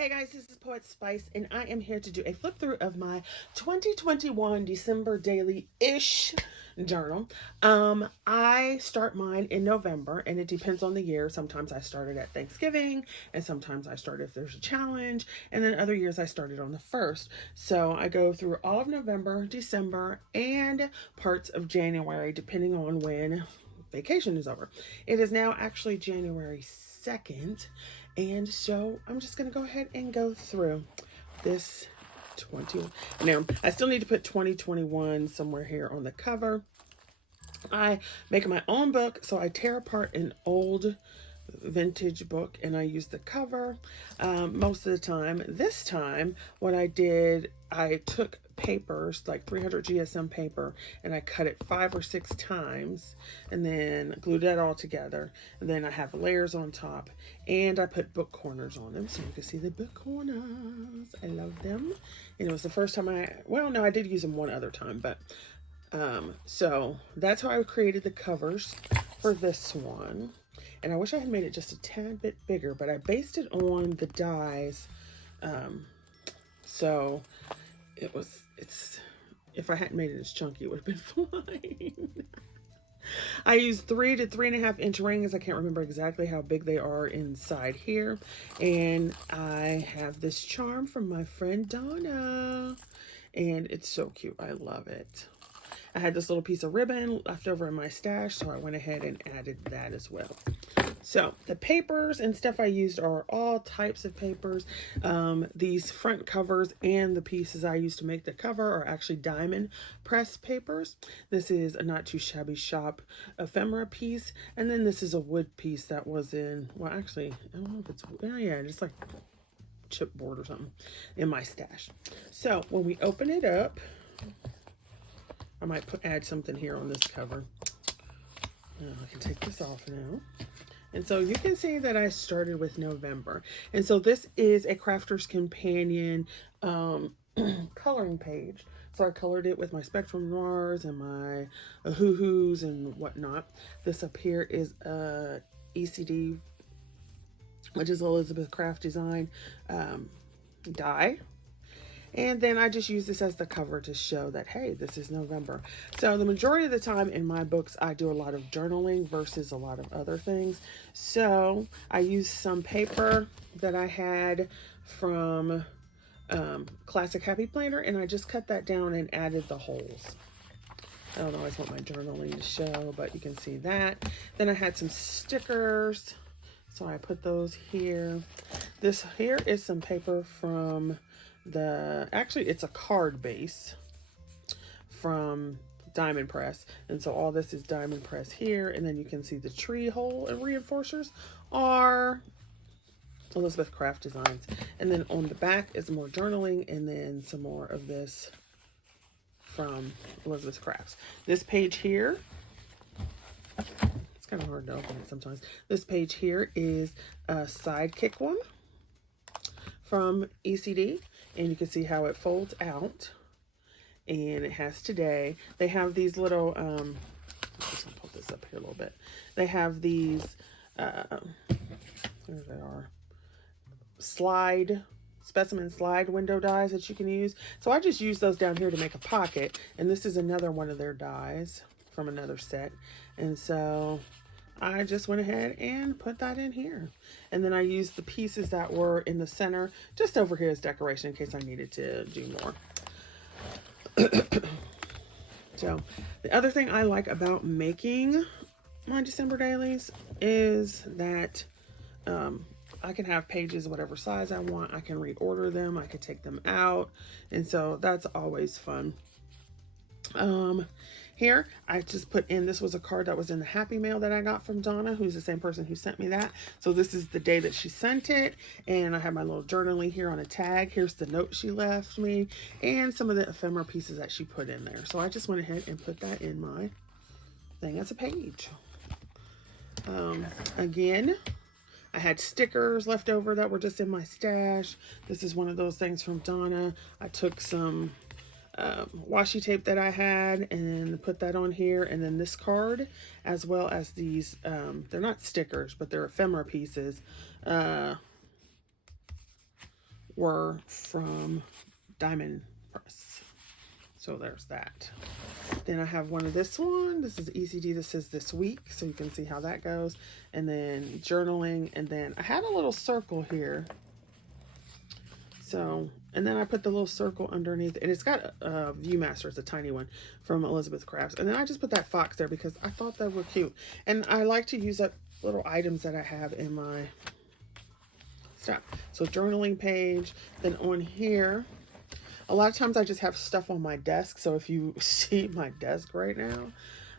Hey guys, this is Poet Spice, and I am here to do a flip through of my 2021 December daily-ish journal. I start mine in November, and it depends on the year. Sometimes I started at Thanksgiving, and sometimes I start if there's a challenge, and then other years I started on the 1st. So I go through all of November, December, and parts of January, depending on when vacation is over. It is now actually January 2nd, and so I'm just gonna go ahead and go through this 20. Now I still need to put 2021 somewhere here on the cover. I make my own book, so I tear apart an old vintage book and I use the cover most of the time. This time what I did, I took papers, like 300 GSM paper, and I cut it 5 or 6 times and then glued that all together, and then I have layers on top, and I put book corners on them so you can see the book corners. I love them, and it was the first time I did use them one other time, but so that's how I created the covers for this one. And I wish I had made it just a tad bit bigger, but I based it on the dies. So if I hadn't made it as chunky, it would have been fine. I used 3 to 3.5 inch rings. I can't remember exactly how big they are inside here. And I have this charm from my friend Donna, and it's so cute. I love it. I had this little piece of ribbon left over in my stash, so I went ahead and added that as well. So the papers and stuff I used are all types of papers. These front covers and the pieces I used to make the cover are actually diamond press papers. This is a Not Too Shabby Shop ephemera piece, and then this is a wood piece that was in, well, actually, I don't know if it's, yeah, just like chipboard or something in my stash. So when we open it up, I might add something here on this cover. I can take this off now. And so you can see that I started with November. And so this is a Crafter's Companion coloring page. So I colored it with my Spectrum Noirs and my Hoo-Hoos and whatnot. This up here is ECD, which is Elizabeth Craft Design die. And then I just use this as the cover to show that, hey, this is November. So the majority of the time in my books, I do a lot of journaling versus a lot of other things. So I used some paper that I had from Classic Happy Planner, and I just cut that down and added the holes. I don't always want my journaling to show, but you can see that. Then I had some stickers, so I put those here. This here is some paper from actually it's a card base from Diamond Press, and so all this is Diamond Press here, and then you can see the tree hole and reinforcers are Elizabeth Craft Designs, and then on the back is more journaling, and then some more of this from Elizabeth Crafts. This page here, it's kind of hard to open it sometimes. This page here is a Sidekick one from ECD, and you can see how it folds out, and it has today. They have these little I'm just gonna pull this up here a little bit. They have these there they are, specimen slide window dies that you can use. So I just use those down here to make a pocket, and this is another one of their dies from another set, and so I just went ahead and put that in here. And then I used the pieces that were in the center just over here as decoration in case I needed to do more. So the other thing I like about making my December dailies is that I can have pages whatever size I want. I can reorder them. I can take them out. And so that's always fun. Here, I just put in, this was a card that was in the Happy Mail that I got from Donna, who's the same person who sent me that. So this is the day that she sent it, and I have my little journaling here on a tag. Here's the note she left me, and some of the ephemera pieces that she put in there. So I just went ahead and put that in my thing as a page. Again, I had stickers left over that were just in my stash. This is one of those things from Donna. I took some washi tape that I had and put that on here, and then this card, as well as these they're not stickers, but they're ephemera pieces were from Diamond Press. So there's that. Then I have one of this one. This is ECD that says this week, so you can see how that goes. And then journaling, and then I had a little circle here. So, and then I put the little circle underneath, and it's got a Viewmaster. It's a tiny one from Elizabeth Crafts. And then I just put that fox there because I thought they were cute. And I like to use up little items that I have in my stuff. So journaling page. Then on here, a lot of times I just have stuff on my desk. So if you see my desk right now,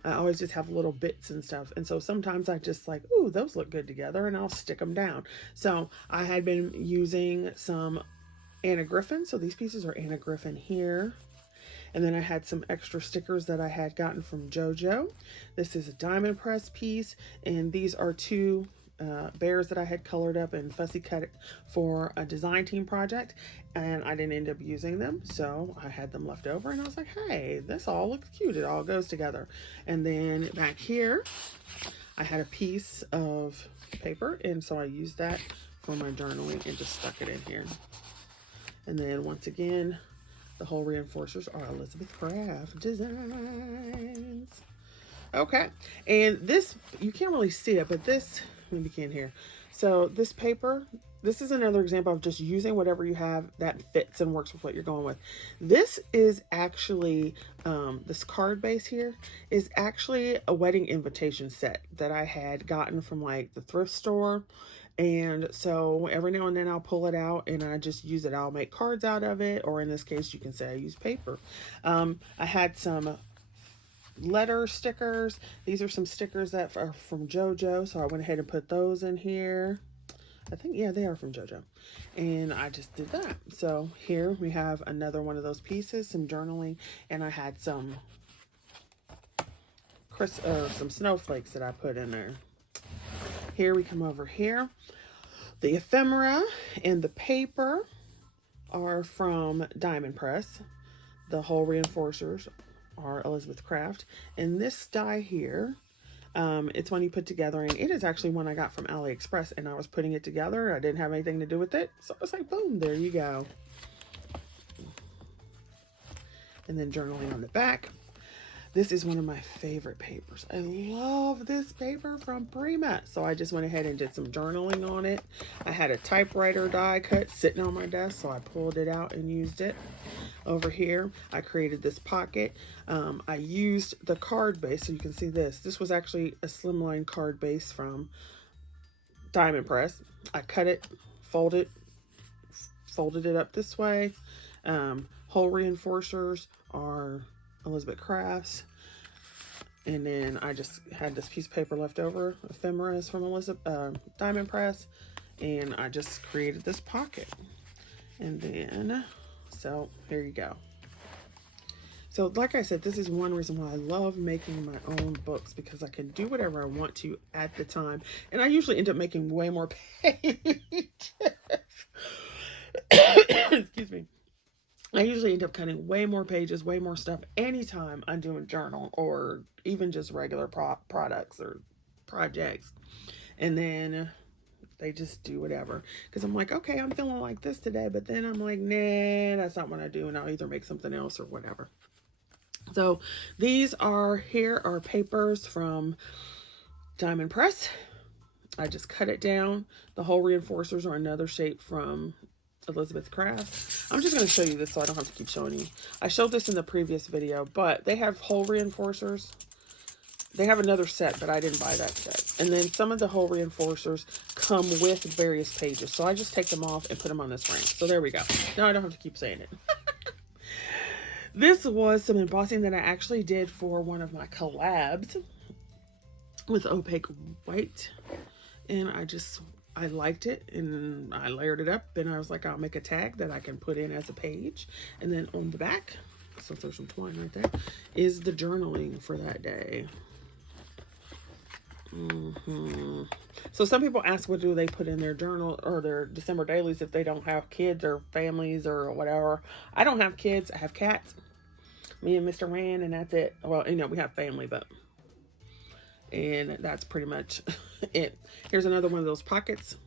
I always just have little bits and stuff. And so sometimes I just like, ooh, those look good together, and I'll stick them down. So I had been using some Anna Griffin. So these pieces are Anna Griffin here. And then I had some extra stickers that I had gotten from JoJo. This is a Diamond Press piece. And these are two bears that I had colored up and fussy cut for a design team project. And I didn't end up using them. So I had them left over, and I was like, hey, this all looks cute. It all goes together. And then back here, I had a piece of paper. And so I used that for my journaling and just stuck it in here. And then once again, the whole reinforcers are Elizabeth Craft Designs. Okay, and this, you can't really see it, but this, maybe you can hear. So this paper, this is another example of just using whatever you have that fits and works with what you're going with. This is actually, this card base here is actually a wedding invitation set that I had gotten from like the thrift store. And so every now and then I'll pull it out and I just use it. I'll make cards out of it, or in this case, you can say I use paper. I had some letter stickers. These are some stickers that are from JoJo, so I went ahead and put those in here. I think, yeah, they are from JoJo. And I just did that. So here we have another one of those pieces, some journaling, and I had some snowflakes that I put in there. Here we come over here. The ephemera and the paper are from Diamond Press. The whole reinforcers are Elizabeth Craft. And this die here, it's one you put together, and it is actually one I got from AliExpress, and I was putting it together. I didn't have anything to do with it. So I was like, boom, there you go. And then journaling on the back. This is one of my favorite papers. I love this paper from Prima. So I just went ahead and did some journaling on it. I had a typewriter die cut sitting on my desk, so I pulled it out and used it. Over here, I created this pocket. I used the card base, so you can see this. This was actually a slimline card base from Diamond Press. I cut it, folded it up this way. Whole reinforcers are Elizabeth Crafts, and then I just had this piece of paper left over. Ephemera is from Diamond Press, and I just created this pocket. And then, so here you go. So like I said, this is one reason why I love making my own books, because I can do whatever I want to at the time, and I usually end up making way more pages. Excuse me. I usually end up cutting way more pages, way more stuff anytime I'm doing journal or even just regular products or projects. And then they just do whatever. Because I'm like, okay, I'm feeling like this today. But then I'm like, nah, that's not what I do. And I'll either make something else or whatever. So these here are papers from Diamond Press. I just cut it down. The whole reinforcers are another shape from Elizabeth Crafts. I'm just going to show you this so I don't have to keep showing you. I showed this in the previous video, but they have whole reinforcers. They have another set, but I didn't buy that set. And then some of the whole reinforcers come with various pages. So I just take them off and put them on this frame. So there we go. Now I don't have to keep saying it. This was some embossing that I actually did for one of my collabs with opaque white. And I liked it, and I layered it up, and I was like, I'll make a tag that I can put in as a page. And then on the back, so there's some twine right there, is the journaling for that day. So some people ask, what do they put in their journal or their December dailies if they don't have kids or families or whatever? I don't have kids. I have cats, me and Mr. Rand, and that's it. Well, we have family, but... And that's pretty much it. Here's another one of those pockets.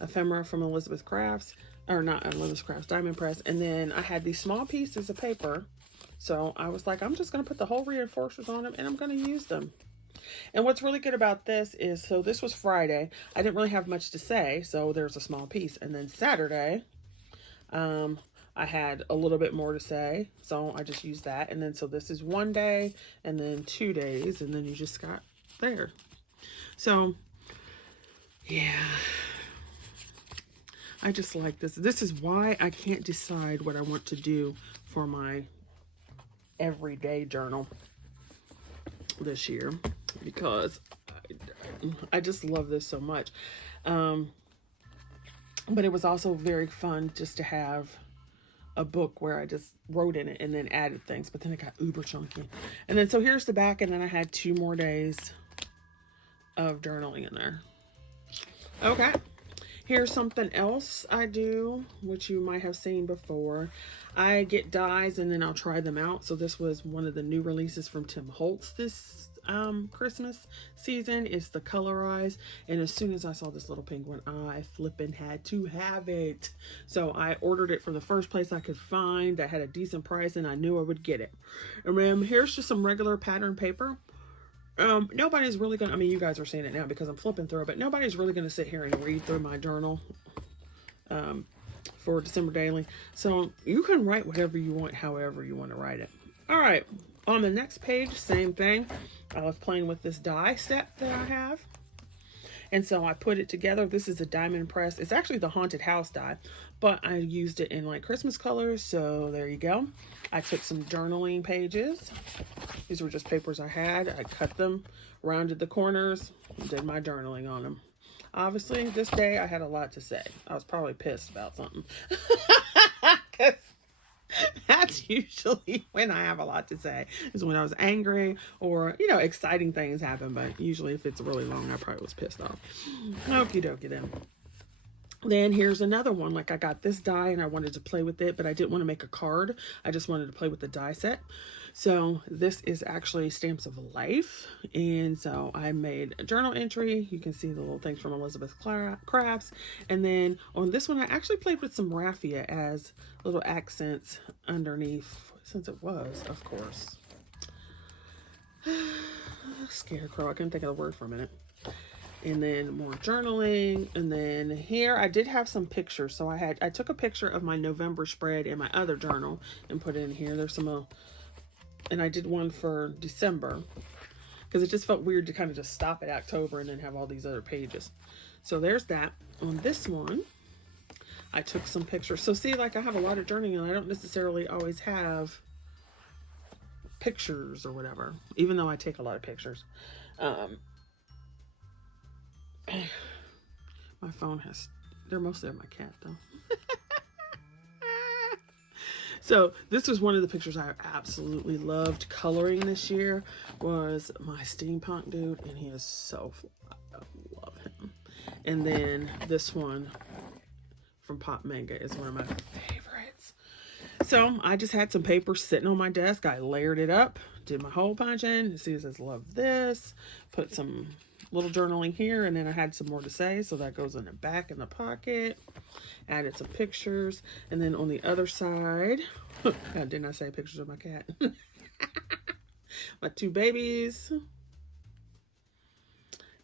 Ephemera from Elizabeth Crafts. or not Unlimited Crafts, Diamond Press. And then I had these small pieces of paper. So I was like, I'm just going to put the whole reinforcers on them and I'm going to use them. And what's really good about this is, so this was Friday. I didn't really have much to say, so there's a small piece. And then Saturday, I had a little bit more to say, so I just used that. And then, so this is 1 day, and then 2 days, and then you just got there. So, yeah. I just like this. This is why I can't decide what I want to do for my everyday journal this year, because I just love this so much. But it was also very fun just to have a book where I just wrote in it and then added things, but then it got uber chunky. And then so here's the back, and then I had 2 more days of journaling in there. Okay, here's something else I do, which you might have seen before. I get dies and then I'll try them out. So this was one of the new releases from Tim Holtz this Christmas season. It's the Colorize, and as soon as I saw this little pink one, I flippin' had to have it. So I ordered it from the first place I could find that had a decent price, and I knew I would get it. And then here's just some regular pattern paper. Nobody's really gonna, I mean, you guys are seeing it now because I'm flipping through it, but nobody's really gonna sit here and read through my journal for December Daily. So you can write whatever you want, however you want to write it. All right, on the next page, same thing. I was playing with this die set that I have, and so I put it together. This is a diamond press. It's actually the haunted house die, but I used it in like Christmas colors, so there you go. I took some journaling pages. These were just papers I had. I cut them, rounded the corners, and did my journaling on them. Obviously, this day I had a lot to say. I was probably pissed about something. Because that's usually when I have a lot to say, is when I was angry or, you know, exciting things happen. But usually if it's really long, I probably was pissed off. Okie dokie then. Then here's another one. Like, I got this die and I wanted to play with it, but I didn't want to make a card. I just wanted to play with the die set. So this is actually Stamps of Life. And so I made a journal entry. You can see the little things from Elizabeth Crafts. And then on this one, I actually played with some raffia as little accents underneath, since it was, of course, scarecrow. I couldn't think of the word for a minute. And then more journaling. And then here I did have some pictures. So I took a picture of my November spread in my other journal and put it in here. There's some, and I did one for December because it just felt weird to kind of just stop at October and then have all these other pages. So there's that. On this one, I took some pictures. So see, like, I have a lot of journaling and I don't necessarily always have pictures or whatever, even though I take a lot of pictures. My phone has, they're mostly of my cat though. So this was one of the pictures I absolutely loved coloring this year, was my steampunk dude, and he is so fly. I love him. And then this one from Pop Manga is one of my favorites. So I just had some paper sitting on my desk. I layered it up, did my hole punch in. You see it says love this, put some little journaling here, and then I had some more to say, so that goes in the back in the pocket. Added some pictures, and then on the other side, didn't I say pictures of my cat? My 2 babies,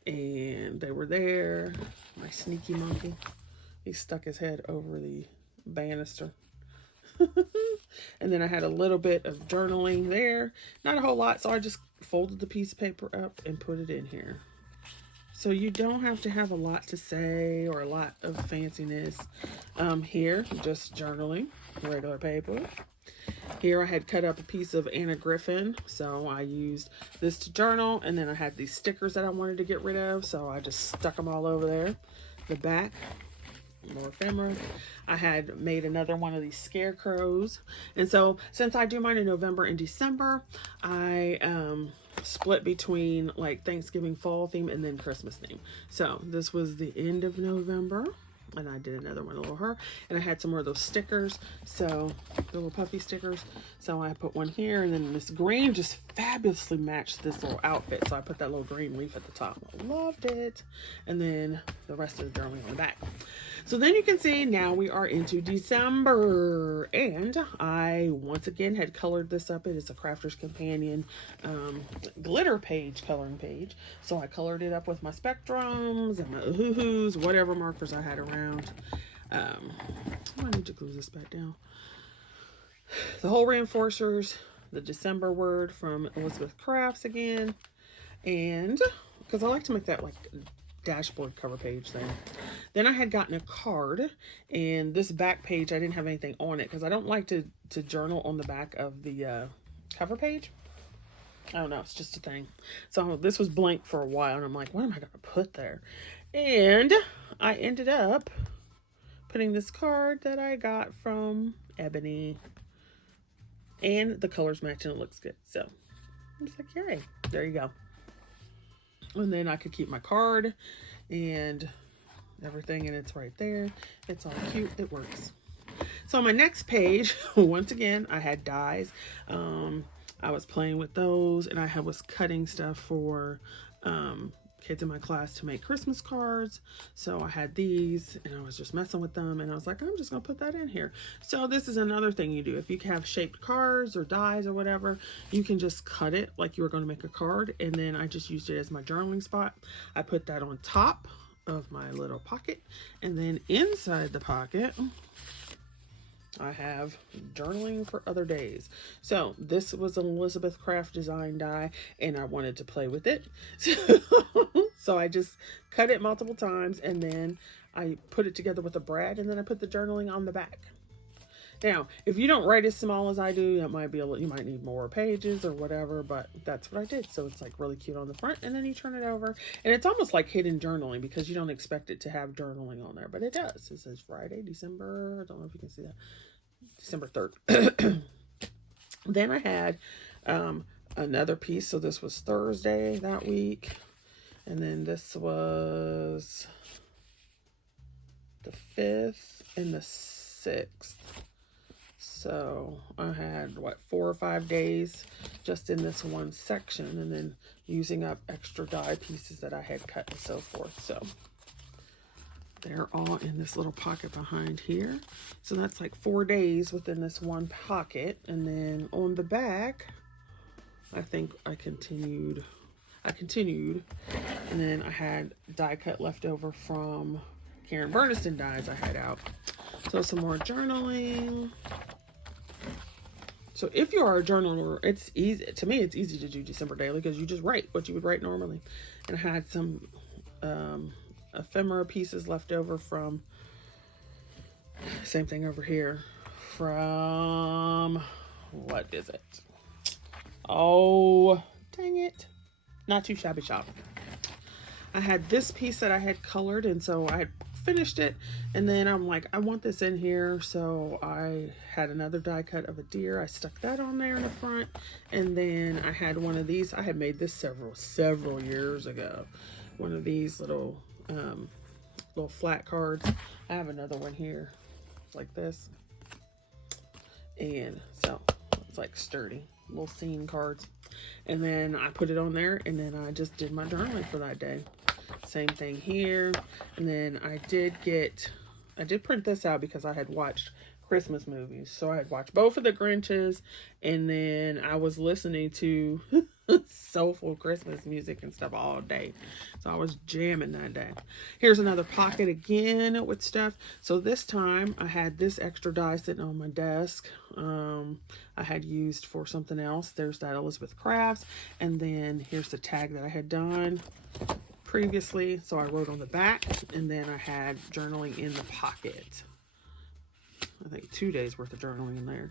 and they were there. My sneaky monkey, he stuck his head over the banister. And then I had a little bit of journaling there, not a whole lot, so I just folded the piece of paper up and put it in here. So you don't have to have a lot to say or a lot of fanciness. Here, just journaling, regular paper. Here I had cut up a piece of Anna Griffin, so I used this to journal, and then I had these stickers that I wanted to get rid of, so I just stuck them all over there. The back, more ephemera. I had made another one of these scarecrows, and so since I do mine in November and December, I split between like Thanksgiving fall theme and then Christmas theme. So this was the end of November. And I did another one, a little her. And I had some more of those stickers. So, the little puffy stickers. So I put one here. And then this green just fabulously matched this little outfit. So I put that little green leaf at the top. I loved it. And then the rest of the journaling on the back. So then you can see now we are into December. And I, once again, had colored this up. It is a Crafter's Companion glitter page, coloring page. So I colored it up with my Spectrums and my Oohoo-hoos, whatever markers I had around. I need to glue this back down. The whole reinforcers, the December word from Elizabeth Crafts again. And because I like to make that like dashboard cover page thing. Then I had gotten a card, and this back page I didn't have anything on it because I don't like to journal on the back of the cover page. I don't know, it's just a thing. So this was blank for a while, and I'm like, what am I going to put there? And I ended up putting this card that I got from Ebony, and the colors match and it looks good. So I'm just like, yay, there you go. And then I could keep my card and everything, and it's right there. It's all cute. It works. So on my next page, once again, I had dies. I was playing with those, and I was cutting stuff for kids in my class to make Christmas cards. So I had these, and I was just messing with them, and I was like, I'm just gonna put that in here. So this is another thing you do. If you have shaped cards or dies or whatever, you can just cut it like you were going to make a card. And then I just used it as my journaling spot. I put that on top of my little pocket, and then inside the pocket I have journaling for other days. So this was an Elizabeth Craft design die, and I wanted to play with it. So I just cut it multiple times, and then I put it together with a brad, and then I put the journaling on the back. Now, if you don't write as small as I do, it might be you might need more pages or whatever, but that's what I did. So it's like really cute on the front, and then you turn it over, and it's almost like hidden journaling because you don't expect it to have journaling on there, but it does. It says Friday, December, I don't know if you can see that, December 3rd. Then I had another piece. So this was Thursday that week, and then this was the 5th and the 6th. So I had, what, 4 or 5 days just in this one section, and then using up extra die pieces that I had cut and so forth. So they're all in this little pocket behind here. So that's like 4 days within this one pocket. And then on the back, I think I continued. And then I had die cut left over from Karen Burniston dies I had out. So some more journaling. So if you are a journaler, it's easy. To me, it's easy to do December daily because you just write what you would write normally. And I had some ephemera pieces left over from, same thing over here, from, what is it? Oh, dang it. Not Too Shabby Shop. I had this piece that I had colored, and so I had finished it, and then I'm like, I want this in here. So I had another die cut of a deer. I stuck that on there in the front, and then I had one of these. I had made this several years ago. One of these little flat cards. I have another one here like this, and so it's like sturdy little scene cards. And then I put it on there, and then I just did my journaling for that day. Same thing here. And then I did print this out because I had watched Christmas movies. So I had watched both of the Grinches, and then I was listening to soulful Christmas music and stuff all day. So I was jamming that day. Here's another pocket again with stuff. So this time I had this extra die sitting on my desk. I had used for something else. There's that Elizabeth Crafts. And then here's the tag that I had done previously. So I wrote on the back, and then I had journaling in the pocket. I think 2 days worth of journaling in there.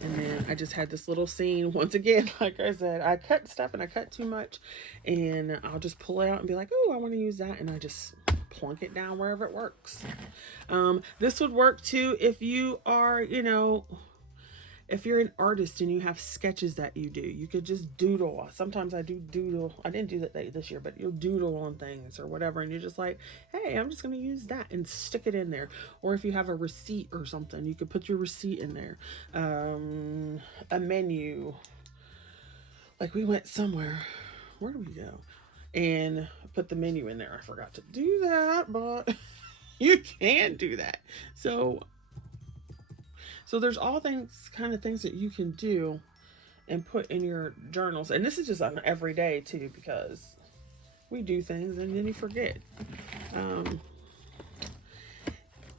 And then I just had this little scene. Once again, like I said, I cut stuff and I cut too much, and I'll just pull it out and be like, oh, I want to use that. And I just plunk it down wherever it works. This would work too if you are, if you're an artist and you have sketches that you do, you could just doodle. Sometimes I do doodle. I didn't do that this year, but you'll doodle on things or whatever, and you're just like, hey, I'm just going to use that and stick it in there. Or if you have a receipt or something, you could put your receipt in there. A menu. Like we went somewhere. Where do we go? And put the menu in there. I forgot to do that, but you can do that. So there's all kind of things that you can do and put in your journals. And this is just on every day too, because we do things and then you forget.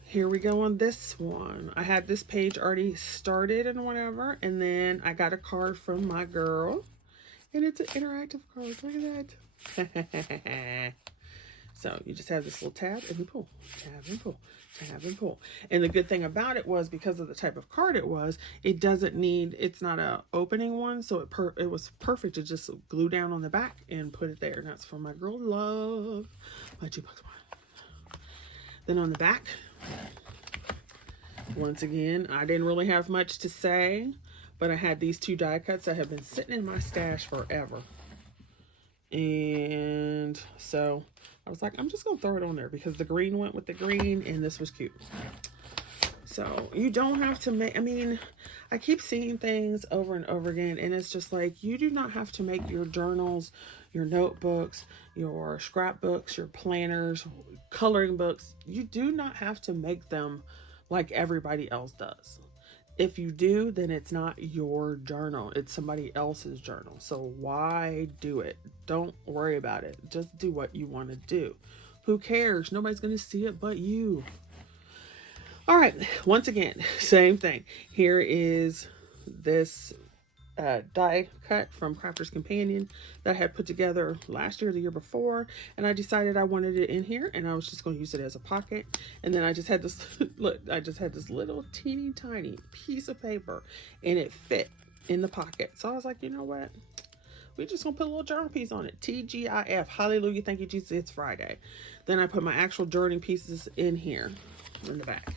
Here we go on this one. I had this page already started and whatever, and then I got a card from my girl, and it's an interactive card. Look at that. So you just have this little tab and you pull, tab and pull, tab and pull. And the good thing about it was, because of the type of card it was, it doesn't need, it's not a opening one. So it was perfect to just glue down on the back and put it there. And that's for my girl Love, my 2 bucks one. Then on the back, once again, I didn't really have much to say, but I had these 2 die cuts that have been sitting in my stash forever. And so I was like, I'm just going to throw it on there because the green went with the green and this was cute. So you don't have to make, I mean, I keep seeing things over and over again, and it's just like, you do not have to make your journals, your notebooks, your scrapbooks, your planners, coloring books. You do not have to make them like everybody else does. If you do, then it's not your journal. It's somebody else's journal. So why do it? Don't worry about it. Just do what you want to do. Who cares? Nobody's going to see it but you. All right. Once again, same thing. Here is this die cut from Crafter's Companion that I had put together last year, the year before, and I decided I wanted it in here, and I was just going to use it as a pocket. And then I just had this look, I just had this little teeny tiny piece of paper, and it fit in the pocket. So I was like, you know what, we just gonna put a little journal piece on it. TGIF, hallelujah, thank you Jesus, it's Friday. Then I put my actual journaling pieces in here in the back.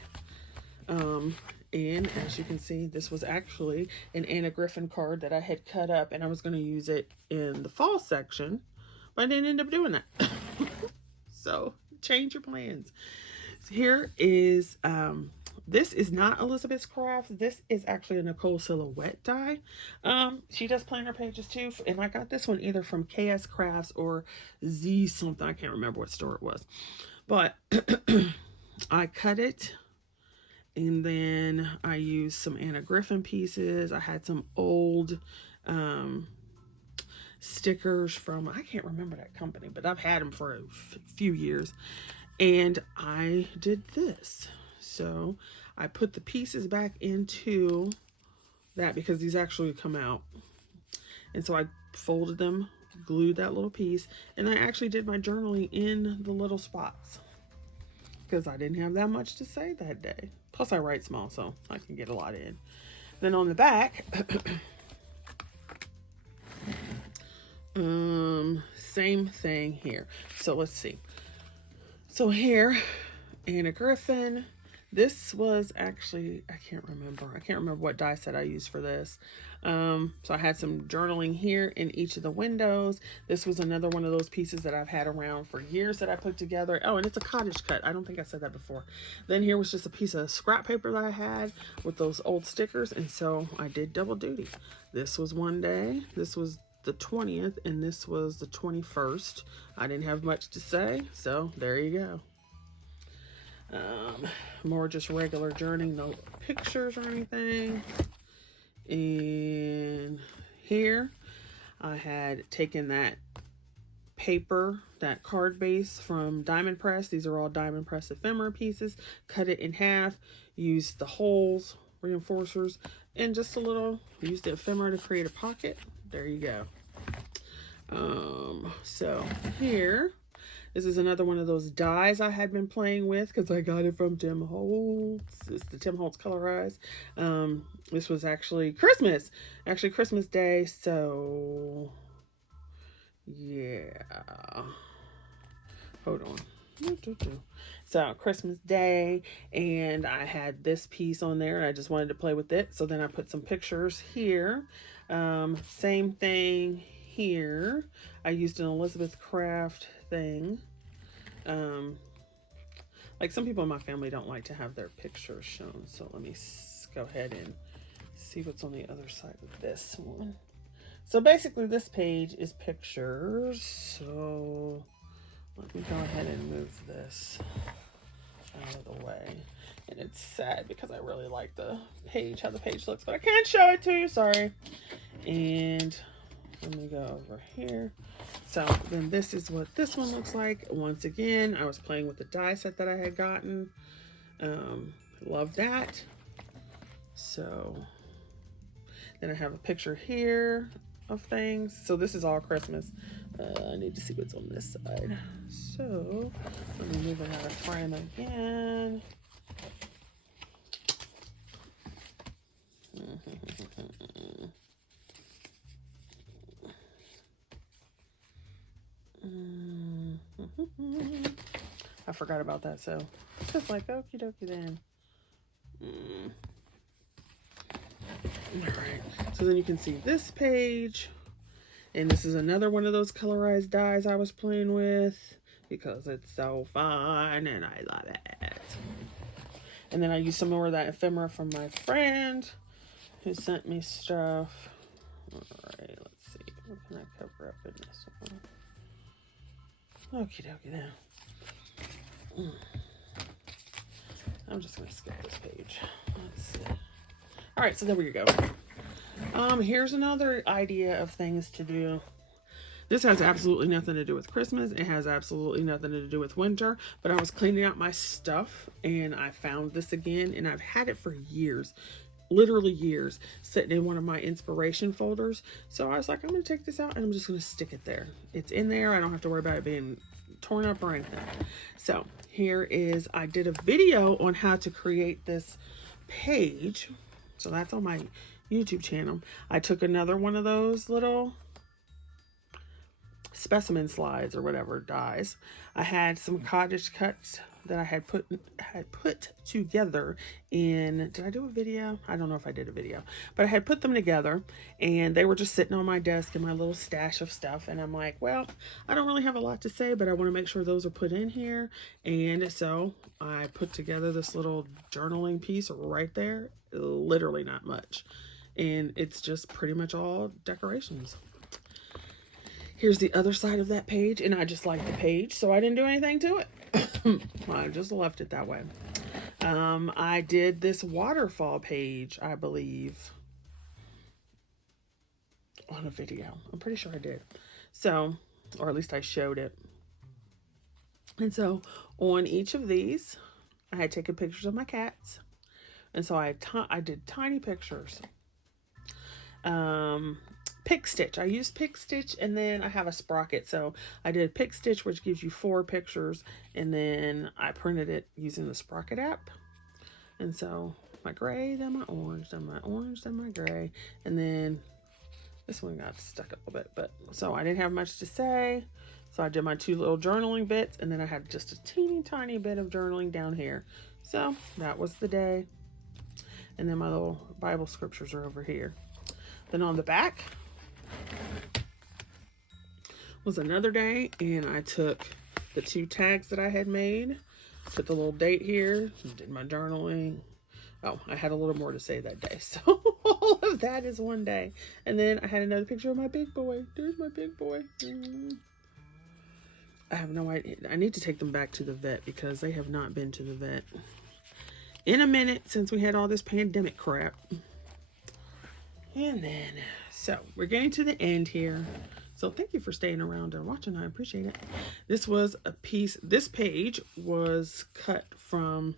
And as you can see, this was actually an Anna Griffin card that I had cut up, and I was going to use it in the fall section, but I didn't end up doing that. So change your plans. So here is, this is not Elizabeth's Craft. This is actually a Nicole Silhouette die. She does planner pages too, and I got this one either from KS Crafts or Z something. I can't remember what store it was, but I cut it. And then I used some Anna Griffin pieces. I had some old stickers from, I can't remember that company, but I've had them for a few years. And I did this. So I put the pieces back into that because these actually come out. And so I folded them, glued that little piece, and I actually did my journaling in the little spots because I didn't have that much to say that day. Plus I write small, so I can get a lot in. Then on the back, same thing here. So let's see. So here, Anna Griffin. This was actually, I can't remember what die set I used for this. So I had some journaling here in each of the windows. This was another one of those pieces that I've had around for years that I put together. Oh, and it's a Cottage Cutz. I don't think I said that before. Then here was just a piece of scrap paper that I had with those old stickers. And so I did double duty. This was one day. This was the 20th and this was the 21st. I didn't have much to say. So there you go. More just regular journaling, no pictures or anything. And here I had taken that paper, that card base from Diamond Press. These are all Diamond Press ephemera pieces. Cut it in half, used the holes, reinforcers, and just a little, used the ephemera to create a pocket. There you go. So here, this is another one of those dies I had been playing with because I got it from Tim Holtz. It's the Tim Holtz Colorize. This was actually Christmas Day. So yeah, hold on. So Christmas Day, and I had this piece on there and I just wanted to play with it. So then I put some pictures here. Same thing here. I used an Elizabeth Craft thing. Like some people in my family don't like to have their pictures shown. So let me go ahead and see what's on the other side of this one. So basically this page is pictures. So let me go ahead and move this out of the way. And it's sad because I really like the page, how the page looks, but I can't show it to you, sorry. And let me go over here. So then this is what this one looks like. Once again, I was playing with the die set that I had gotten. Love that. So then I have a picture here of things. So this is all Christmas. I need to see what's on this side. So let me move it out of frame again. I forgot about that, so it's just like okie dokie then. Alright, so then you can see this page, and this is another one of those colorized dies I was playing with because it's so fun and I love it. And then I used some more of that ephemera from my friend who sent me stuff. Alright, let's see. What can I cover up in this one? Okie dokie then. I'm just going to skip this page. Let's see. Alright, so there we go. Here's another idea of things to do. This has absolutely nothing to do with Christmas. It has absolutely nothing to do with winter. But I was cleaning out my stuff and I found this again. And I've had it for years. Literally years. Sitting in one of my inspiration folders. So I was like, I'm going to take this out and I'm just going to stick it there. It's in there. I don't have to worry about it being torn up or anything. So here is, I did a video on how to create this page. So that's on my YouTube channel. I took another one of those little specimen slides or whatever dies. I had some Cottage Cutz that I had put together in, did I do a video? I don't know if I did a video, but I had put them together and they were just sitting on my desk in my little stash of stuff. And I'm like, well, I don't really have a lot to say, but I want to make sure those are put in here. And so I put together this little journaling piece right there. Literally not much. And it's just pretty much all decorations. Here's the other side of that page, and I just like the page, so I didn't do anything to it. I just left it that way. I did this waterfall page, I believe, on a video. I'm pretty sure I did. So, or at least I showed it. And so, on each of these, I had taken pictures of my cats. And so I did tiny pictures. Pick stitch. I used pick stitch, and then I have a sprocket. So I did pick stitch, which gives you 4 pictures, and then I printed it using the sprocket app. And so my gray, then my orange, then my orange, then my gray, and then this one got stuck a little bit. But so I didn't have much to say. So I did my 2 little journaling bits, and then I had just a teeny tiny bit of journaling down here. So that was the day. And then my little Bible scriptures are over here. Then on the back was another day, and I took the 2 tags that I had made, put the little date here, did my journaling. Oh, I had a little more to say that day, so all of that is one day. And then I had another picture of my big boy. There's my big boy. I have no idea. I need to take them back to the vet because they have not been to the vet in a minute since we had all this pandemic crap. And then, so we're getting to the end here. So thank you for staying around and watching. I appreciate it. This was a piece, this page was cut from,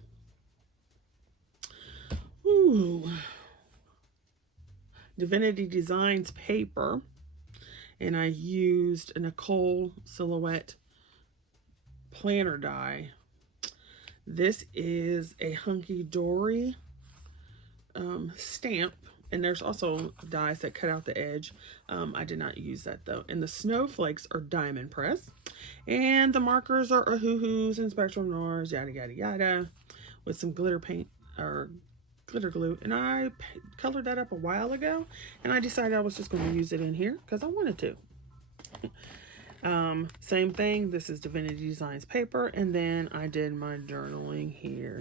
Divinity Designs paper. And I used a Nicole Silhouette planner die. This is a Hunky Dory stamp. And there's also dies that cut out the edge. I did not use that though. And the snowflakes are diamond press. And the markers are Hoo-Hoos and Spectrum Noirs, yada, yada, yada, with some glitter paint or glitter glue. And I colored that up a while ago, and I decided I was just going to use it in here because I wanted to. Same thing. This is Divinity Designs paper, and then I did my journaling here.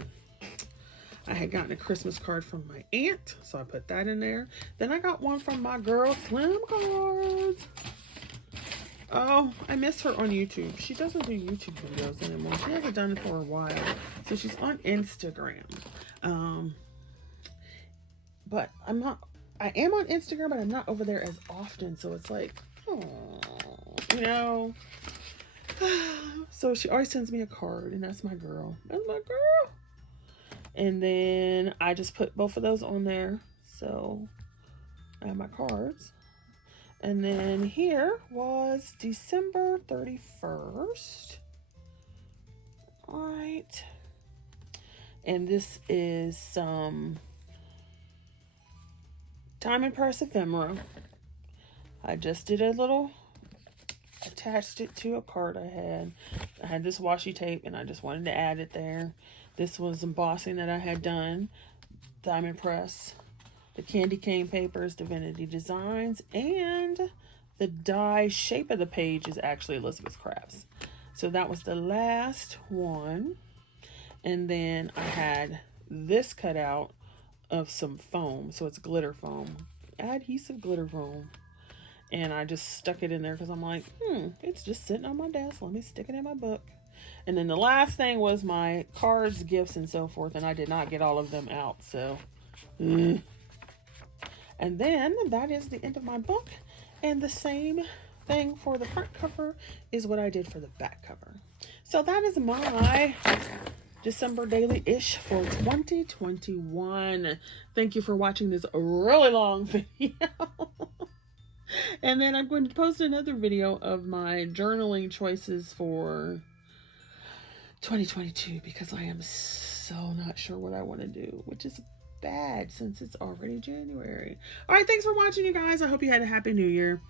I had gotten a Christmas card from my aunt, so I put that in there. Then I got one from my girl Slim Cards. Oh, I miss her on YouTube. She doesn't do YouTube videos anymore. She hasn't done it for a while, so she's on Instagram. But I am on Instagram, but I'm not over there as often, so it's like, oh, you know. So she always sends me a card, and that's my girl. That's my girl. And then I just put both of those on there. So I have my cards. And then here was December 31st. All right. And this is some Diamond Press ephemera. I just did a little, attached it to a card I had. I had this washi tape and I just wanted to add it there. This was embossing that I had done. Diamond Press. The candy cane papers, Divinity Designs, and the die shape of the page is actually Elizabeth Crafts. So that was the last one. And then I had this cut out of some foam. So it's glitter foam. Adhesive glitter foam. And I just stuck it in there because I'm like, it's just sitting on my desk. Let me stick it in my book. And then the last thing was my cards, gifts, and so forth. And I did not get all of them out. So, And then that is the end of my book. And the same thing for the front cover is what I did for the back cover. So that is my December daily-ish for 2021. Thank you for watching this really long video. And then I'm going to post another video of my journaling choices for 2022 because I am so not sure what I want to do, which is bad since it's already January. All right, thanks for watching, you guys. I hope you had a happy new year.